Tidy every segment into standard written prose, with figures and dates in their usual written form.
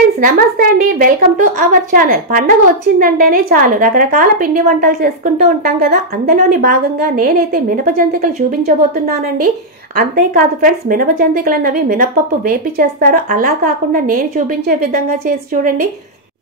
friends నమస్తే అండి welcome to our channel పండగ వచ్చిందంటేనే చాలు రకరకాల పిండి వంటలు చేసుకుంటూ ఉంటాం కదా అందులోని భాగంగా నేనైతే మినప జంతికలు చూపించబోతున్నానండి అంతేకాదు ఫ్రెండ్స్ మినప జంతికలు అన్నవి మినపప్పు వేపి చేస్తారో అలా కాకుండా నేను చూపించే విధంగా చేసి చూడండి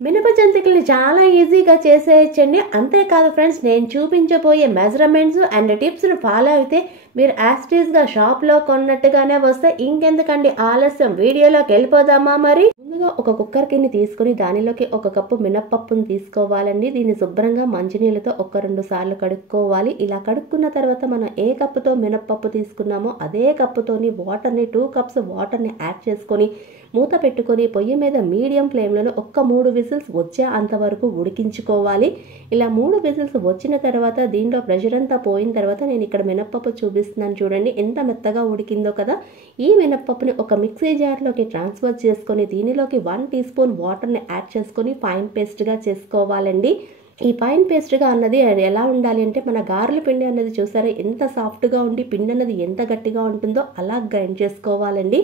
మినప జంతికల్ని చాలా ఈజీగా చేసేయచ్చండి అంతేకాదు ఫ్రెండ్స్ నేను చూపించబోయే మెజర్మెంట్స్ అండ్ టిప్స్ను ఫాలో అయితే మీరు యాస్టీస్గా షాప్లో కొన్నట్టుగానే వస్తే ఇంకెందుకండి ఆలస్యం వీడియోలోకి వెళ్ళిపోదామా మరి ముందుగా ఒక కుక్కర్ కింద తీసుకుని దానిలోకి ఒక కప్పు మినప్పప్పును తీసుకోవాలండి దీన్ని శుభ్రంగా మంచినీళ్ళతో ఒక 2 సార్లు కడుక్కోవాలి ఇలా కడుక్కున్న తర్వాత మనం ఏ కప్పుతో మినప్పప్పు తీసుకున్నామో అదే కప్పుతోని వాటర్ని 2 కప్స్ వాటర్ని యాడ్ చేసుకొని మూత పెట్టుకొని పొయ్యి మీద మీడియం ఫ్లేమ్లో ఒక్క 3 విజిల్స్ వచ్చే అంతవరకు ఉడికించుకోవాలి ఇలా 3 విజిల్స్ వచ్చిన తర్వాత దీంట్లో ప్రెషర్ అంతా పోయిన తర్వాత నేను ఇక్కడ మినప్పప్పు చూపిస్తున్నాను చూడండి ఎంత మెత్తగా ఉడికిందో కదా ఈ మినప్పప్పుని ఒక మిక్సీ జార్లోకి ట్రాన్స్ఫర్ చేసుకొని దీనిలోకి 1 టీ స్పూన్ వాటర్ని యాడ్ చేసుకొని ఫైన్ పేస్ట్గా చేసుకోవాలండి ఈ ఫైన్ పేస్ట్గా అన్నది ఎలా ఉండాలి అంటే మన గారెల పిండి అన్నది చూసారా ఎంత సాఫ్ట్గా ఉండి పిండి అన్నది ఎంత గట్టిగా ఉంటుందో అలా గ్రైండ్ చేసుకోవాలండి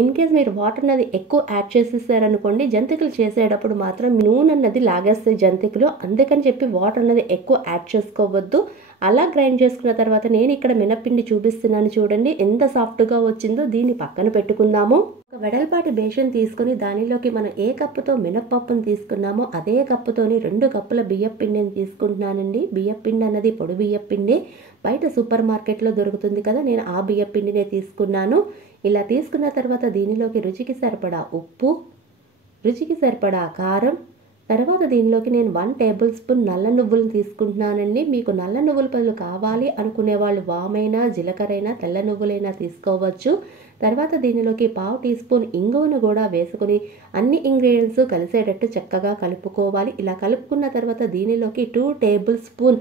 ఇన్ కేస్ మీరు వాటర్ అన్నది ఎక్కువ యాడ్ చేసేసారనుకోండి జంతికలు చేసేటప్పుడు మాత్రం నూనె అన్నది లాగేస్తాయి జంతికలు అందుకని చెప్పి వాటర్ అన్నది ఎక్కువ యాడ్ చేసుకోవద్దు అలా గ్రైండ్ చేసుకున్న తర్వాత నేను ఇక్కడ మినపిండి చూపిస్తున్నాను చూడండి ఎంత సాఫ్ట్గా వచ్చిందో దీన్ని పక్కన పెట్టుకుందాము ఒక వెడల్పాటి బేషన్ తీసుకుని దానిలోకి మనం ఏ కప్పుతో మినప్పప్పును తీసుకున్నామో అదే కప్పుతోని 2 కప్పుల బియ్యం పిండిని తీసుకుంటున్నానండి బియ్యం పిండి అన్నది పొడి బియ్యం పిండి బయట సూపర్ మార్కెట్లో దొరుకుతుంది కదా నేను ఆ బియ్యం పిండినే తీసుకున్నాను ఇలా తీసుకున్న తర్వాత దీనిలోకి రుచికి సరిపడా ఉప్పు రుచికి సరిపడా కారం తర్వాత దీనిలోకి నేను 1 టేబుల్ స్పూన్ నల్ల నువ్వులను తీసుకుంటున్నానండి మీకు నల్ల నువ్వుల బదులు కావాలి అనుకునే వాళ్ళు వామైనా జీలకర్రైనా తెల్ల నువ్వులైనా తీసుకోవచ్చు తర్వాత దీనిలోకి 1/2 టీ స్పూన్ ఇంగువను కూడా వేసుకుని అన్ని ఇంగ్రీడియంట్స్ కలిసేటట్టు చక్కగా కలుపుకోవాలి ఇలా కలుపుకున్న తర్వాత దీనిలోకి 2 టేబుల్ స్పూన్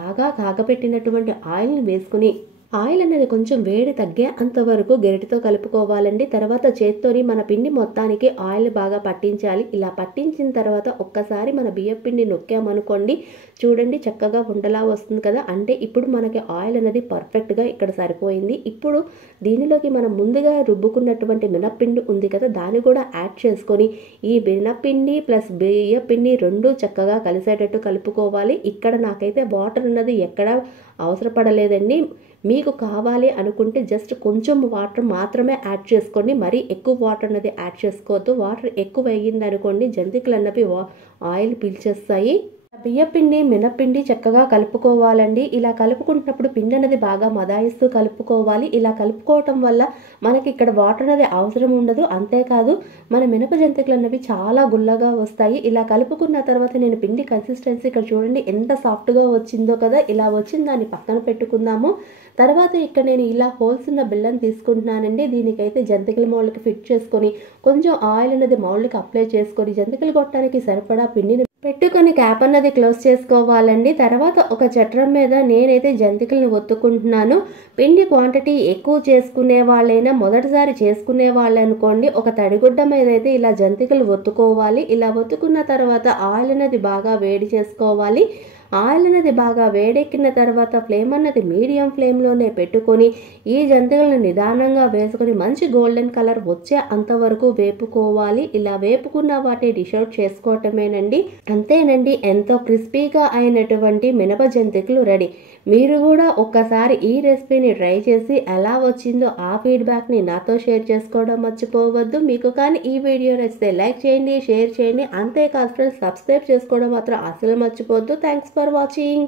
బాగా కాగపెట్టినటువంటి ఆయిల్ని వేసుకుని ఆయిల్ అనేది కొంచెం వేడి తగ్గే అంతవరకు గరిటెతో కలుపుకోవాలండి తర్వాత చేత్తోని మన పిండి మొత్తానికి ఆయిల్ బాగా పట్టించాలి ఇలా పట్టించిన తర్వాత ఒక్కసారి మన బియ్యం పిండి నొక్కామనుకోండి చూడండి చక్కగా ఉండలా వస్తుంది కదా అంటే ఇప్పుడు మనకి ఆయిల్ అనేది పర్ఫెక్ట్గా ఇక్కడ సరిపోయింది ఇప్పుడు దీనిలోకి మనం ముందుగా రుబ్బుకున్నటువంటి మినప్పిండి ఉంది కదా దాన్ని కూడా యాడ్ చేసుకొని ఈ మినప్పిండి ప్లస్ బియ్యం పిండి 2 చక్కగా కలిసేటట్టు కలుపుకోవాలి ఇక్కడ నాకైతే వాటర్ అన్నది ఎక్కడ అవసరపడలేదండి మీకు కావాలి అనుకుంటే జస్ట్ కొంచెం వాటర్ మాత్రమే యాడ్ చేసుకోండి మరీ ఎక్కువ వాటర్ అనేది యాడ్ చేసుకోవద్దు వాటర్ ఎక్కువ అయ్యింది అనుకోండి జంతికలు అన్నవి ఆయిల్ పీల్చేస్తాయి బియ్యపిండి మినపిండి చక్కగా కలుపుకోవాలండి ఇలా కలుపుకుంటున్నప్పుడు పిండి అనేది బాగా మదాయిస్తూ కలుపుకోవాలి ఇలా కలుపుకోవటం వల్ల మనకి ఇక్కడ వాటర్ అనేది అవసరం ఉండదు అంతేకాదు మన మినప జంతికలు అన్నవి చాలా గుల్లగా వస్తాయి ఇలా కలుపుకున్న తర్వాత నేను పిండి కన్సిస్టెన్సీ ఇక్కడ చూడండి ఎంత సాఫ్ట్గా వచ్చిందో కదా ఇలా వచ్చిన దాన్ని పక్కన పెట్టుకుందాము తర్వాత ఇక్కడ నేను ఇలా హోల్స్ ఉన్న బిల్లని తీసుకుంటున్నానండి దీనికైతే జంతికల మౌల్డ్కి ఫిట్ చేసుకొని కొంచెం ఆయిల్ అనేది మౌల్డ్కి అప్లై చేసుకొని జంతికలు కొట్టడానికి సరిపడా పిండిని పెట్టుకొని క్యాప్ అన్నది క్లోజ్ చేసుకోవాలండి తర్వాత ఒక చట్రం మీద నేనైతే జంతికలను ఒత్తుకుంటున్నాను పిండి క్వాంటిటీ ఎక్కువ చేసుకునే వాళ్ళైనా మొదటిసారి చేసుకునే వాళ్ళు అనుకోండి ఒక తడిగుడ్డ మీద అయితే ఇలా జంతికలు ఒత్తుకోవాలి ఇలా ఒత్తుకున్న తర్వాత ఆయిల్ అనేది బాగా వేడి చేసుకోవాలి ఆయిల్ అనేది బాగా వేడెక్కిన తర్వాత ఫ్లేమ్ అన్నది మీడియం ఫ్లేమ్లోనే పెట్టుకొని ఈ జంతికలను నిదానంగా వేసుకొని మంచి గోల్డెన్ కలర్ వచ్చే అంతవరకు వేపుకోవాలి ఇలా వేపుకున్న వాటిని డిష్ అవుట్ చేసుకోవటమేనండి అంతేనండి ఎంతో క్రిస్పీగా అయినటువంటి మినప జంతికలు రెడీ మీరు కూడా ఒక్కసారి ఈ రెసిపీని ట్రై చేసి ఎలా వచ్చిందో ఆ ఫీడ్బ్యాక్ని నాతో షేర్ చేసుకోవడం మర్చిపోవద్దు మీకు కానీ ఈ వీడియో నచ్చితే లైక్ చేయండి షేర్ చేయండి అంతేకాదు ఫ్రెండ్స్ సబ్స్క్రైబ్ చేసుకోవడం మాత్రం అసలు మర్చిపోవద్దు థ్యాంక్స్ ఫర్ వాచింగ్